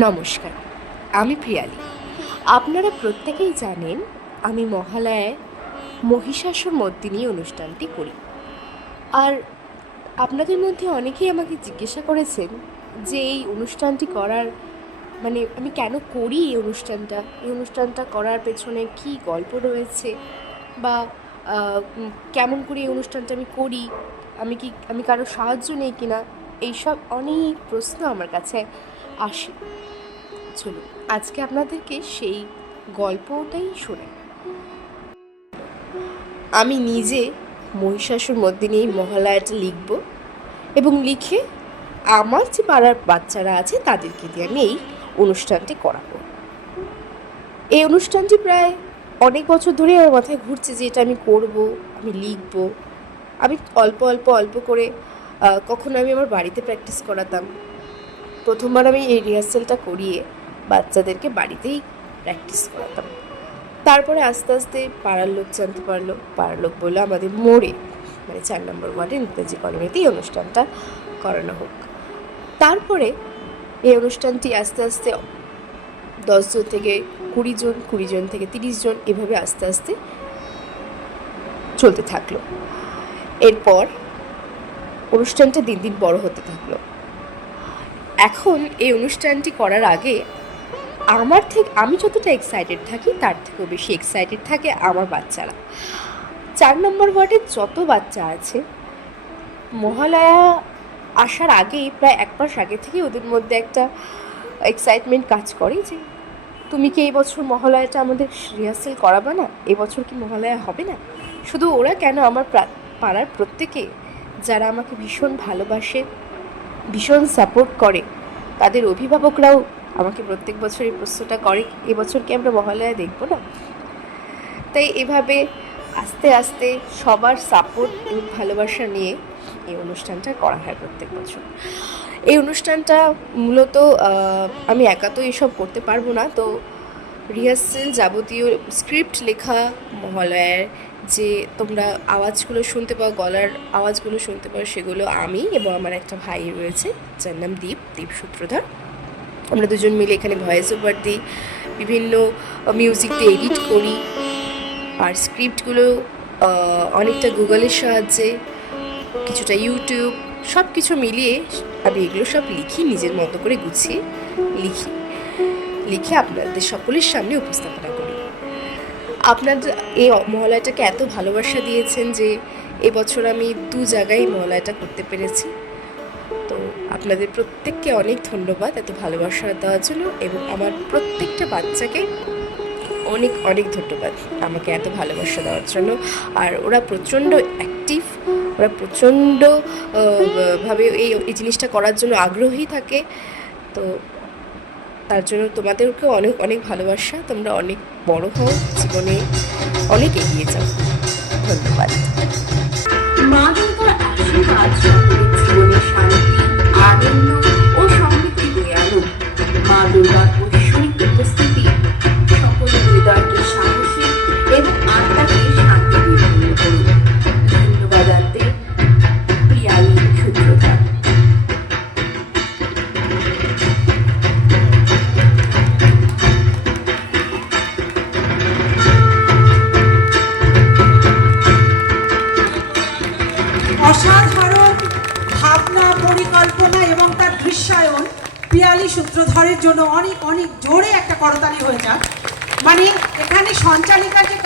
নমস্কার, আমি প্রিয়ালি। আপনারা প্রত্যেকেই জানেন আমি মহালয়ায় মহিষাসুরমর্দিনী অনুষ্ঠানটি করি। আর আপনাদের মধ্যে অনেকেই আমাকে জিজ্ঞাসা করেছেন যে এই অনুষ্ঠানটি করার আমি কেন করি এই অনুষ্ঠানটা করার পেছনে কী গল্প রয়েছে, বা কেমন করে এই অনুষ্ঠানটা আমি করি, আমি কারো সাহায্য নেই কিনা, এইসব অনেক প্রশ্ন আমার কাছে আসে। চলুন আজকে আপনাদেরকে সেই গল্পটাই শোনাই। আমি নিজে মহিষাসুরমর্দিনী এই মহালয়াটা লিখব এবং লিখে আমার যে পাড়ার বাচ্চারা আছে তাদেরকে দিয়ে আমি এই অনুষ্ঠানটি করাবো। এই অনুষ্ঠানটি প্রায় অনেক বছর ধরে আমার মাথায় ঘুরছে যে এটা আমি করব, আমি লিখব। আমি অল্প করে কখনো আমি আমার বাড়িতে প্র্যাকটিস করাতাম। প্রথমবার আমি এই রিহার্সেলটা করিয়ে বাচ্চাদেরকে বাড়িতেই প্র্যাকটিস করাতাম। তারপরে আস্তে আস্তে পাড়ার লোক জানতে পারলো, পাড়ার লোক বললো আমাদের মোড়ে 4 নম্বর ওয়ার্ডে নেতাজি কলোনিতেই অনুষ্ঠানটা করানো হোক। তারপরে এই অনুষ্ঠানটি আস্তে আস্তে 10 জন থেকে 20 জন, 20 জন থেকে 30 জন, এভাবে আস্তে আস্তে চলতে থাকলো। এরপর অনুষ্ঠানটা দিন দিন বড় হতে থাকলো। এখন এই অনুষ্ঠানটি করার আগে আমি যতটা এক্সাইটেড থাকি তার থেকেও বেশি এক্সাইটেড থাকে আমার বাচ্চারা। 4 নম্বর ওয়ার্ডের যত বাচ্চা আছে, মহালয়া আসার আগেই প্রায় 1 মাস আগে থেকে ওদের মধ্যে একটা এক্সাইটমেন্ট কাজ করে যে তুমি কি এই বছর মহালয়াটা আমাদের রিহার্সেল করাবে না, এবছর কি মহালয়া হবে না। শুধু ওরা কেন, আমার পাড়ার প্রত্যেকে যারা আমাকে ভীষণ ভালোবাসে, ভীষণ সাপোর্ট করে, তাদের অভিভাবকরাও আমাকে প্রত্যেক বছর এই প্রশ্নটা করে এবছর কি আমরা মহালয়া দেখবো না। তাই এভাবে আস্তে আস্তে সবার সাপোর্ট এবং ভালোবাসা নিয়ে এই অনুষ্ঠানটা করা হয় প্রত্যেক বছর। এই অনুষ্ঠানটা মূলত আমি একা তো এসব করতে পারবো না, তো রিহার্সেল, যাবতীয় স্ক্রিপ্ট লেখা, মহালয়ার যে তোমরা আওয়াজগুলো শুনতে পাও, গলার আওয়াজগুলো শুনতে পাও, সেগুলো আমি এবং আমার একটা ভাই রয়েছে যার নাম দীপ সূত্রধর। আমরা দুজন মিলে এখানে ভয়েস ওভার দিই, বিভিন্ন মিউজিক দিয়ে এডিট করি, আর স্ক্রিপ্টগুলো অনেকটা গুগলের সাহায্যে, কিছুটা ইউটিউব, সব কিছু মিলিয়ে আমি এগুলো সব লিখি, নিজের মতো করে গুছিয়ে লিখে আপনাদের সকলের সামনে উপস্থাপনা করি। আপনাদের এই মহালয়াটাকে এত ভালোবাসা দিয়েছেন যে এবছর আমি 2 জায়গায় মহালয়াটা করতে পেরেছি। তো আপনাদের প্রত্যেককে অনেক ধন্যবাদ এত ভালোবাসা দেওয়ার জন্য, এবং আমার প্রত্যেকটা বাচ্চাকে অনেক অনেক ধন্যবাদ আমাকে এত ভালোবাসা দেওয়ার জন্য। আর ওরা প্রচণ্ড অ্যাক্টিভ, ওরা প্রচণ্ড ভাবে এই জিনিসটা করার জন্য আগ্রহী থাকে। তো তার জন্য তোমাদেরকেও অনেক অনেক ভালোবাসা। তোমরা অনেক বড় হও, জীবনে অনেক এগিয়ে যাও। ধন্যবাদ। মা দুর্গার আশীর্বাদ জীবনে শান্তি, আনন্দ ও সমৃদ্ধি বয়ে আনুক। মা দুর্গার ঐশ্বরিক উপস্থিতি সকলের হৃদয়কে সাহসী এবং আত্মাকে শান্তি দিয়ে পূর্ণ করুক। ধন্যবাদ আনতে প্রিয়ালি সূত্রধর। অসাধারণ ভাবনা, পরিকল্পনা এবং তার দৃশ্যায়ন পিয়ালি সূত্রধরের জন্য অনেক অনেক জোরে একটা করতালি হয়ে যাক। এখানে সঞ্চালিকা যে